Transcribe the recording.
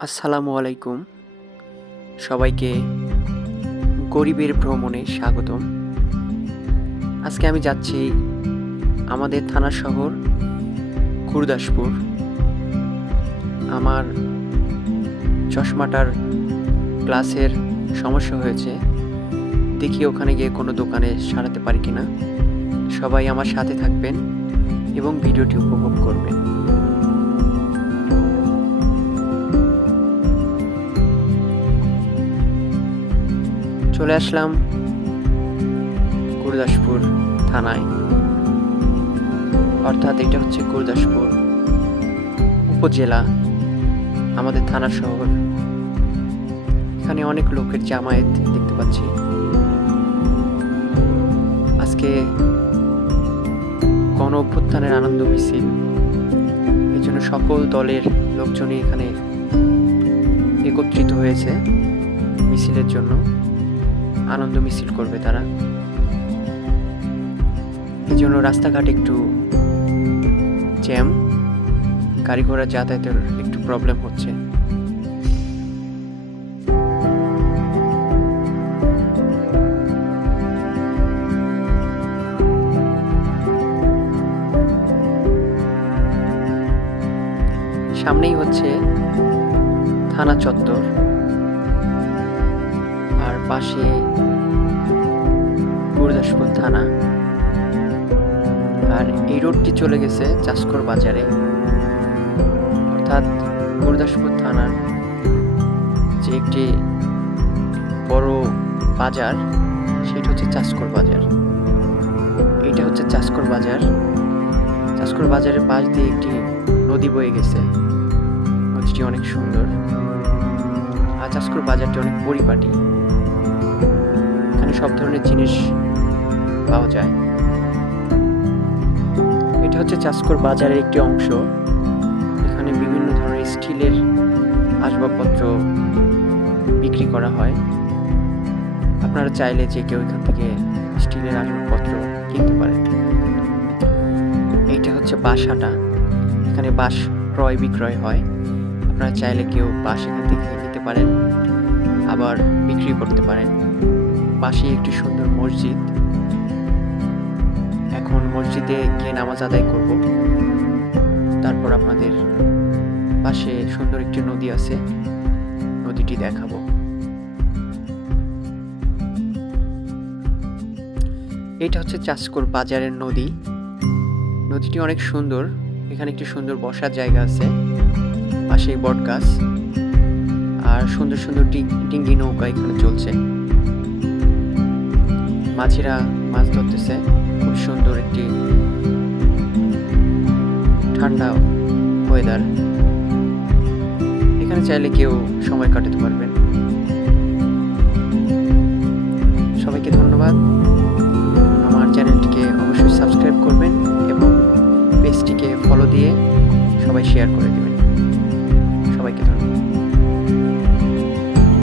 আসসালামু আলাইকুম। সবাইকে গরিবের ভ্রমণে স্বাগতম। আজকে আমি যাচ্ছি আমাদের থানা শহর গুরদাসপুর। আমার চশমাটার গ্লাসের সমস্যা হয়েছে। দেখি ওখানে গিয়ে কোনো দোকানে সারাতে পারি কিনা। সবাই আমার সাথে থাকবেন এবং ভিডিওটি উপভোগ করবেন। চলে আসলাম গুরদাসপুর থানায়, অর্থাৎ এটা হচ্ছে গুরদাসপুর উপজেলা, আমাদের থানা শহর। এখানে অনেক লোকের জামায়াত দেখতে পাচ্ছি। আজকে গণ অভ্যুত্থানের আনন্দ মিছিল, এই জন্য সকল দলের লোকজনই এখানে একত্রিত হয়েছে মিছিলের জন্য। আনন্দ মিছিল করবে তারা, এই জন্য রাস্তাঘাট একটু জ্যাম, গাড়ি ঘোড়া যাতায়াতের একটু প্রবলেম হচ্ছে। সামনেই হচ্ছে থানা চত্বর, আর পাশে গুরদাসপুর থানা। আর এই রোডটি চলে গেছে চাষকর বাজারে, অর্থাৎ গুরদাসপুর থানার যে একটি বড় বাজার, সেটা হচ্ছে চাষকর বাজার। এইটা হচ্ছে চাষকর বাজার। চাষকর বাজারের পাশ দিয়ে একটি নদী বয়ে গেছে। নদীটি অনেক সুন্দর, আর চাষকর বাজারটি অনেক পরিপাটি। এখানে সব ধরনের জিনিস পাওয়া যায়। এটা হচ্ছে চাষকর বাজারের একটি অংশ। এখানে বিভিন্ন ধরনের স্টিলের আসবাবপত্র বিক্রি করা হয়। আপনারা চাইলে যে কেউ এখান থেকে স্টিলের আসবাবপত্র কিনতে পারেন। এইটা হচ্ছে বাসাটা, এখানে বাঁশ ক্রয় বিক্রয় হয়। আপনারা চাইলে কেউ বাঁশ এখান থেকে নিতে পারেন, আবার বিক্রি করতে পারেন। পাশেই একটি সুন্দর মসজিদ। এখন মসজিদে গিয়ে নামাজ আদায় করব, তারপর আপনাদের পাশে সুন্দর একটি নদী আছে, নদীটি দেখাবো। এটা হচ্ছে চাষকর বাজারের নদী। নদীটি অনেক সুন্দর। এখানে একটি সুন্দর বসার জায়গা আছে, পাশেই বট গাছ, আর সুন্দর সুন্দর ডিঙ্গি নৌকা এখানে চলছে। মাঝিরা মাছ ধরতেছে। খুব সুন্দর একটি ঠান্ডা ওয়েদার। এখানে চাইলে কেউ সময় কাটাতে পারবেন। সবাইকে ধন্যবাদ। আমার চ্যানেলটিকে অবশ্যই সাবস্ক্রাইব করবেন এবং পেজটিকে ফলো দিয়ে সবাই শেয়ার করে দেবেন।